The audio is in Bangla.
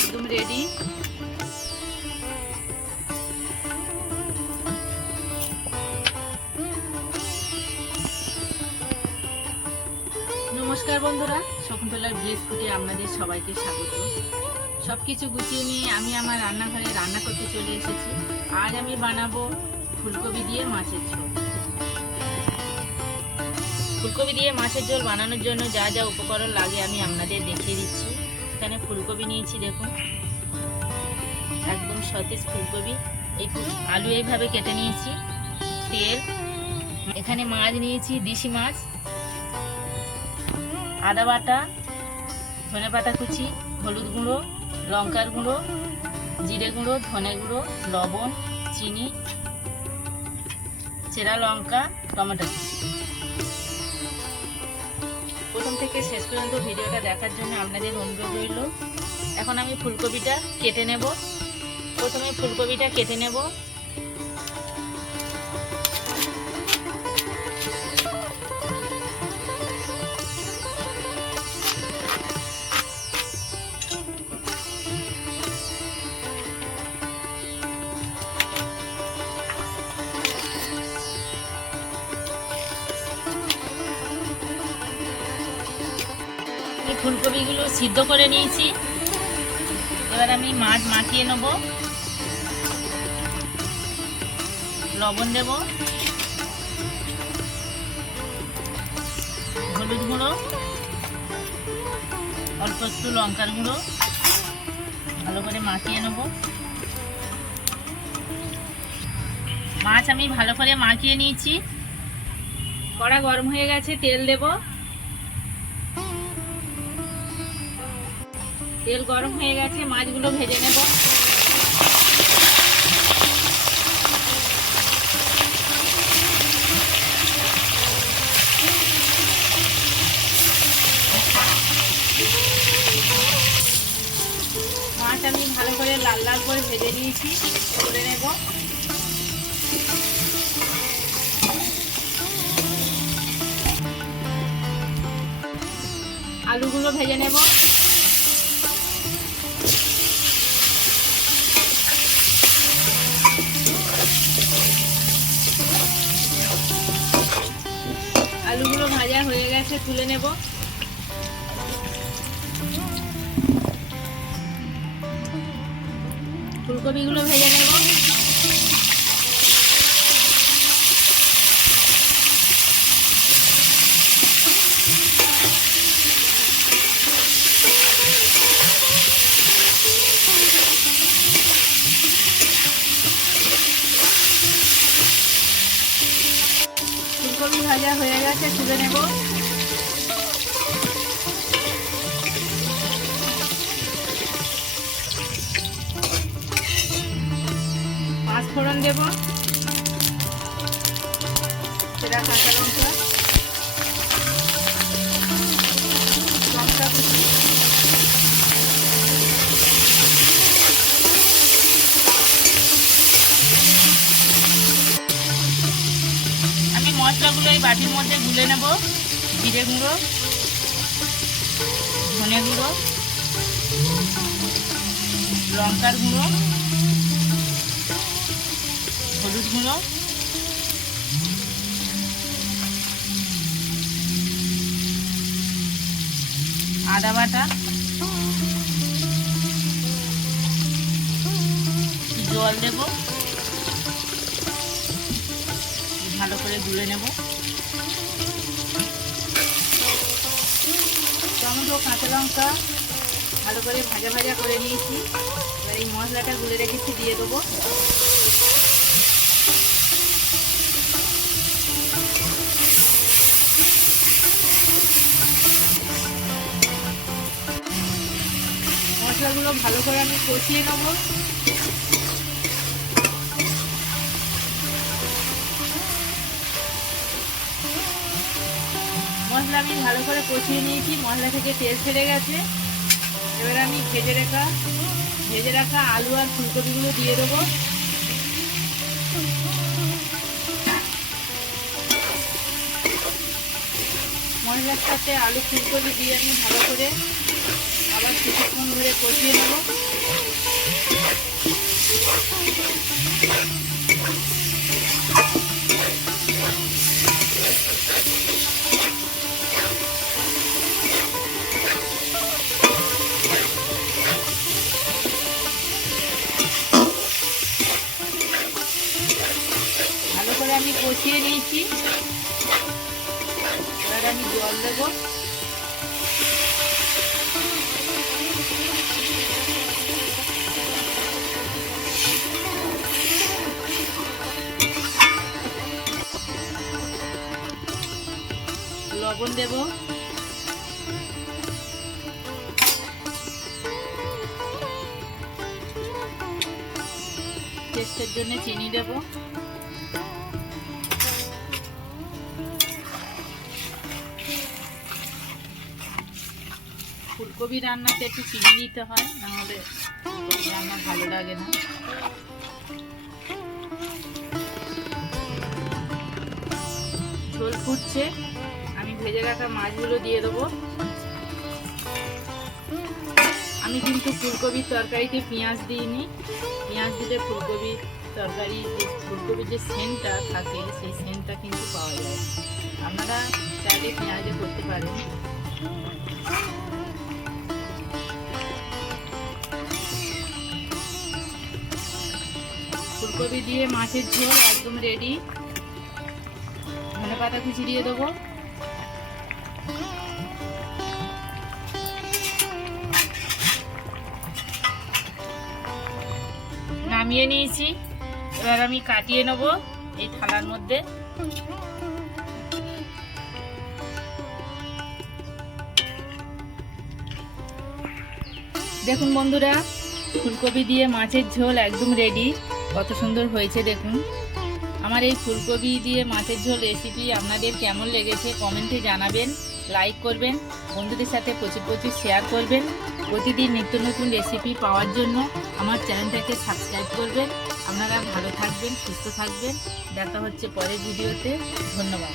একদম রেডি নমস্কার বন্ধুরা, শকুন্তলার ভিলেজ ফুটে আপনাদের সবাইকে স্বাগত। সব কিছু গুছিয়ে নিয়ে আমি আমার রান্নাঘরে রান্না করতে চলে এসেছি। আজ আমি বানাবো ফুলকপি দিয়ে মাছের ঝোল। ফুলকপি দিয়ে মাছের ঝোল বানানোর জন্য যা যা উপকরণ লাগে আমি আপনাদের দেখিয়ে দিচ্ছি। এখানে ফুলকপি নিয়েছি, দেখুন। একদম সতেজ ফুলকপি। এই আলু এইভাবে কেটে নিয়েছি, তেল। এখানে মাছ নিয়েছি, দেশি মাছ। আদা বাটা, ধনে পাতা কুচি, হলুদ গুঁড়ো, লঙ্কার গুঁড়ো, জিরে গুঁড়ো, ধনে গুঁড়ো, লবণ, চিনি, চেরা লঙ্কা, টমেটো। প্রথম থেকে শেষ পর্যন্ত ভিডিওটা দেখার জন্য আপনাদের অনুরোধ রইল। এখন আমি ফুলকপিটা কেটে নেব। প্রথমে ফুলকপিটা কেটে নেব। এই ফুলকপিগুলো সিদ্ধ করে নিয়েছি। এবার আমি মাছ মাখিয়ে নেব। লবণ দেব। হলুদ গুঁড়ো। অল্প একটু লঙ্কার গুঁড়ো। ভালো করে মাখিয়ে নেব। মাছ আমি ভালো করে মাখিয়ে নিয়েছি। কড়া গরম হয়ে গেছে, তেল দেবো। তেল গরম হয়ে গেছে, মাছগুলো ভেজে নেব। মাছ আমি ভালো করে লাল লাল করে ভেজে নিয়েছি করে নেব। আলুগুলো ভেজে নেব। আলুগুলো ভাজা হয়ে গেছে তুলে নেব। ফুলকপিগুলো ভেজে নেব। গেছে তুলে নেব পাঁচ ফোড়ন দেব সেটা কাঁচা বাটির মধ্যে গুলে নেব, জিরে গুঁড়ো, ধনে গুঁড়ো, লঙ্কার গুঁড়ো, হলুদ গুঁড়ো, আদা বাটা জল দেব, ভালো করে গুলে নেব। টমেটো কাঁচা লঙ্কা ভালো করে ভাজা ভাজা করে নিয়েছি। এবার এই মশলাটা গুলে রেখেছি, দিয়ে দেবো। মশলাগুলো ভালো করে আমি কষিয়ে নেব। মশলা আমি ভালো করে কষিয়ে নিয়েছি। মশলা থেকে তেল ছেড়ে গেছে। এবার আমি ভেজে রাখা ভেজে রাখা আলু আর ফুলকপিগুলো দিয়ে দেবো। মশলার সাথে আলু, ফুলকপি দিয়ে আমি ভালো করে আবার কিছুক্ষণ ধরে কষিয়ে নেব। দেবো লবণ দেব। টেস্টের জন্য চিনি দেব। ফুলকপি রান্নাতে একটু চিনি দিতে হয় নাহলে রান্না ভালো লাগে না। ঝোল ফুটছে, আমি ভেজে রাখা মাছগুলো দিয়ে দেবো। আমি কিন্তু ফুলকপির তরকারিতে পেঁয়াজ দিইনি। পেঁয়াজ দিলে ফুলকপির তরকারি যে ফুলকপির যে সেন্টটা থাকে, সেই সেন্টটা কিন্তু পাওয়া যায়। আপনারা চাইলে পেঁয়াজে করতে পারেন। ফুলকপি দিয়ে মাছের ঝোল একদম রেডি ধনে পাতা কুচি দিয়ে দেবো। নামিয়ে নিয়েছি। এবার আমি কাটিয়ে নেব এই থালার মধ্যে। দেখুন বন্ধুরা, ফুলকপি দিয়ে মাছের ঝোল একদম রেডি কত সুন্দর হয়েছে দেখুন। আমার এই ফুলকপি দিয়ে মাছের ঝোল রেসিপি আপনাদের কেমন লেগেছে কমেন্টে জানাবেন লাইক করবেন, বন্ধুদের সাথে প্রচুর প্রচুর শেয়ার করবেন। প্রতিদিন নিত্য নতুন রেসিপি পাওয়ার জন্য আমার চ্যানেলটাকে সাবস্ক্রাইব করবেন। আপনারা ভালো থাকবেন, সুস্থ থাকবেন। দেখা হচ্ছে পরের ভিডিওতে ধন্যবাদ।